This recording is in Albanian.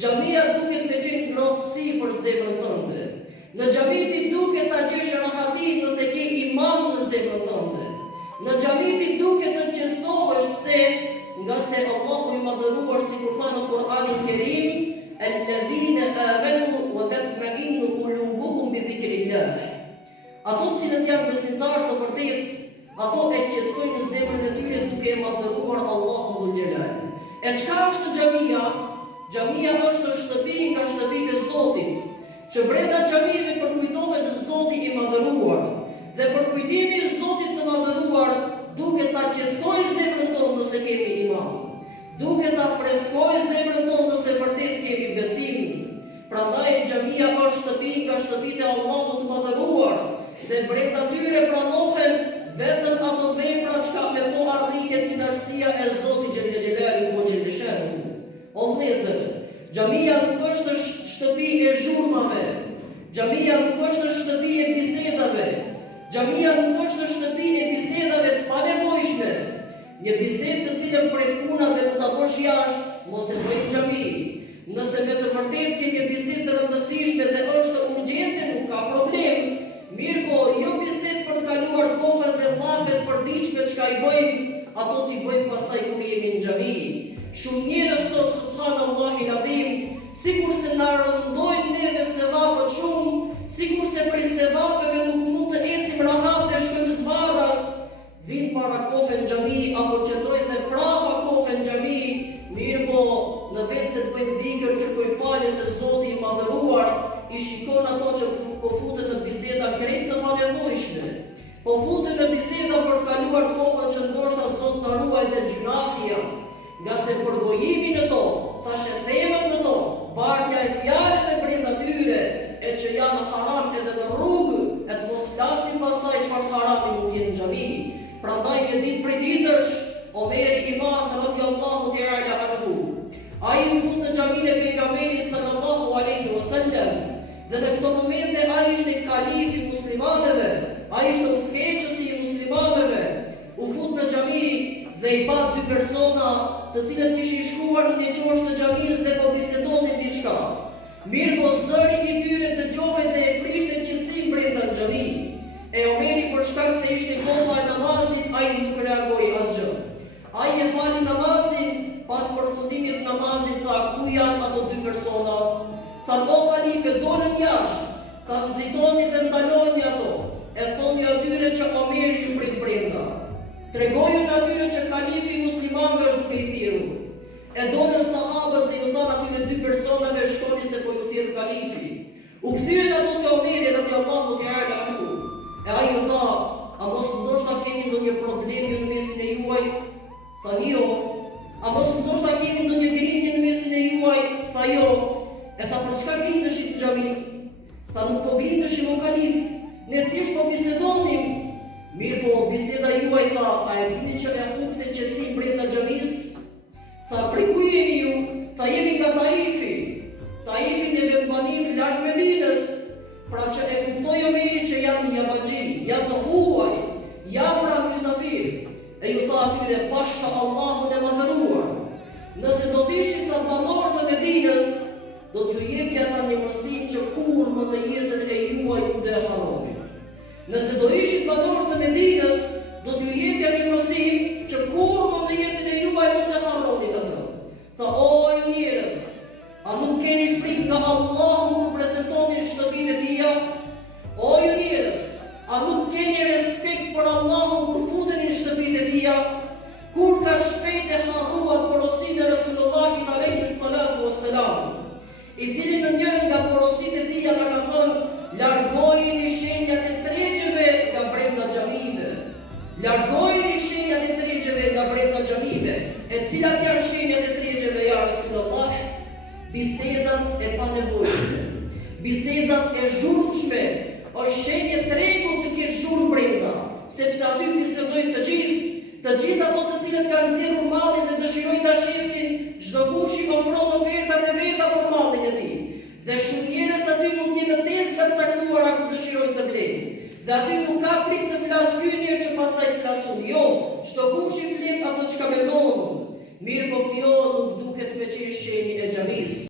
Xhamia duket me qenë ngrohtësi për zemrën tënde. Në xhami ti duket ta gjesh rahati nëse ke iman në zemrën tënde. Në xhami ti duket të qetësohesh pse nga se Allahu i madhëruar sikur thënë në Kur'anin Kerim, alladhina amanu wa tatma'innu qulubuhum bi dhikrillah. Ato cilët janë besimtarë të vërtetë, ato e qetësojnë zemrën e tyre duke e madhëruar Allahun dhul Jalal. E çka është xhamia? Xhamia është shtëpi nga shtëpitë e Zotit, që brenda xhamive përkujtohet Zoti i madhëruar, dhe përkujtimi i Zotit të madhëruar duhet ta qetësojë zemrën tonë nëse kemi iman, duhet ta freskojë zemrën tonë nëse vërtet kemi besim. Prandaj xhamia është shtëpi nga shtëpitë e Allahut të madhëruar, dhe brenda tyre pranohen vetëm ato vepra çka me to arrihet kënaqësia e Zotit xhel xhelalu ve xhel shanu. O vëllezër, xhamia nuk është shtëpi e zhurmave, xhamia nuk është shtëpi e bisedave, xhamia nuk është shtëpi e bisedave të panevojshme. Një bisedë të cilën prej punave mund ta bësh jashtë, mos e bëj në xhami. Nëse me të vërtetë ke një bisedë të rëndësishme dhe është urgjente, nuk ka problem. Mirë po, jo bisedë për të kaluar kohën dhe llafet për diçme çka i bëjmë, ato t'i bëjmë pastaj kur jemi në xhami. Shumë njerëz sot, subhanallahu alazim, sikur se na rëndojnë neve sevapët shumë, sikur se prej sevapeve nuk mund të ecim rahat dhe shkojmë zvarras, vinë para kohën në xhami apo qëndrojnë dhe prapa kohën në xhami. Mirë po, në vend se të bëjnë dhikr, kërkojnë falje të Zotit i madhëruar, i shikon ato që po futen në biseda krejt të panevojshme, po futen në biseda për të kaluar kohën që ndoshta Zot na ruaj dhe gjunahia. Nga se përgojimi në to, thashe themët në to, bartja e fjalëve brenda tyre, e që janë haram edhe në rrugë, e të mos flasim pastaj çfarë harami nuk jenë në xhami. Prandaj një ditë prej ditësh, Omeri i Madh radhiyallahu ta'ala anhu, ai u fut në xhamin e pejgamberit sallallahu alaihi wasallam, dhe në këto momente ai ishte kalifi muslimanëve, ai ishte udhëheqësi i muslimanëve, u fut në xhami dhe i pa dy persona të cilët kishin shkuar në një qoshtë të xhamisë dhe po bisedonin diçka. Mirë po zëri i tyre dëgjohej dhe e prishte qetësim brenda në xhami. E Omeri për shkak se ishte koha e namazit, ai nuk reagoi asgjë. Ai e fali namazin, pas përfundimit të namazit tha, ku janë ato dy persona? Tha, o halife, dolën jashtë. Tha, nxitoni dhe ndaloni ato. E thoni atyre që Omeri ju prit brenda. Tregojën atyre që kalifi muslimanëve është duke i thirrur. E dolën sahabët dhe ju thanë atyre dy personave, shkoni se po ju thirr kalifi. U kthyen ato te Omeri radhiyallahu ta'ala anhu. E ai u tha, a mos ndoshta keni ndonjë problem në mesin e juaj? Tani jo. A mos ndoshta keni ndonjë grindje në mesin e juaj? Tha jo. E tha, për çka grindeshit në xhami? Tha, nuk po grindeshim o kalif, ne thjesht po bisedonim. Mirë po, biseda juaj, tha, a e dini që e hupte qetësim brenda xhamisë? Tha, prej ku jeni ju? Tha, jemi nga Taifi. Taifi në vendbanim larg Medinës. Pra që e kuptoi Omeri që janë yabaxhi, janë të huaj, janë pra mysafir. E ju tha atyre, pasha Allahun e madhëruar, nëse do të ishin të banor të Medinës, do t'ju jepja ata një mësim që kur më në jetën e juaj nuk do e harroni. Nëse do ishin banor të Medinës, do t'ju jepja një mësim që kur më në jetën e juaj mos e harroni atë. Tha, o ju njerëz, a nuk keni frikë nga Allahu kur prezantoni shtëpinë e tij? O ju njerëz, a nuk keni respekt për Allahun kur futeni në shtëpinë e tij? Kur ka shpejt e harruat porosinë e Resulullahit alayhi salatu wassalam, i cili në njërin nga porositë e tij na ka thënë, largojeni shenjat e tregjeve nga brenda xhamive. Largojeni shenjat e tregjeve nga brenda xhamive. E cilat janë shenjat e tregjeve, ja Resulullah? Bisedat e panevojshme, bisedat e zhurmshme, është shenjë tregu të ketë zhurmë brenda, sepse aty bisedojnë të gjithë ato të cilët kanë nxjerrur mallin dhe dëshirojnë ta shesin, çdo kush i ofron ofertat e veta për mallin e tij. Dhe shumë njerëz aty mund të jenë në testa të caktuara ku dëshirojnë të blejnë. Dhe aty nuk ka prit të flas ky njeri që pastaj të flasun. Jo, çdo kush i flet ato çka mendon. Mirë po kjo nuk duhet me qenë shenjë e xhamisë.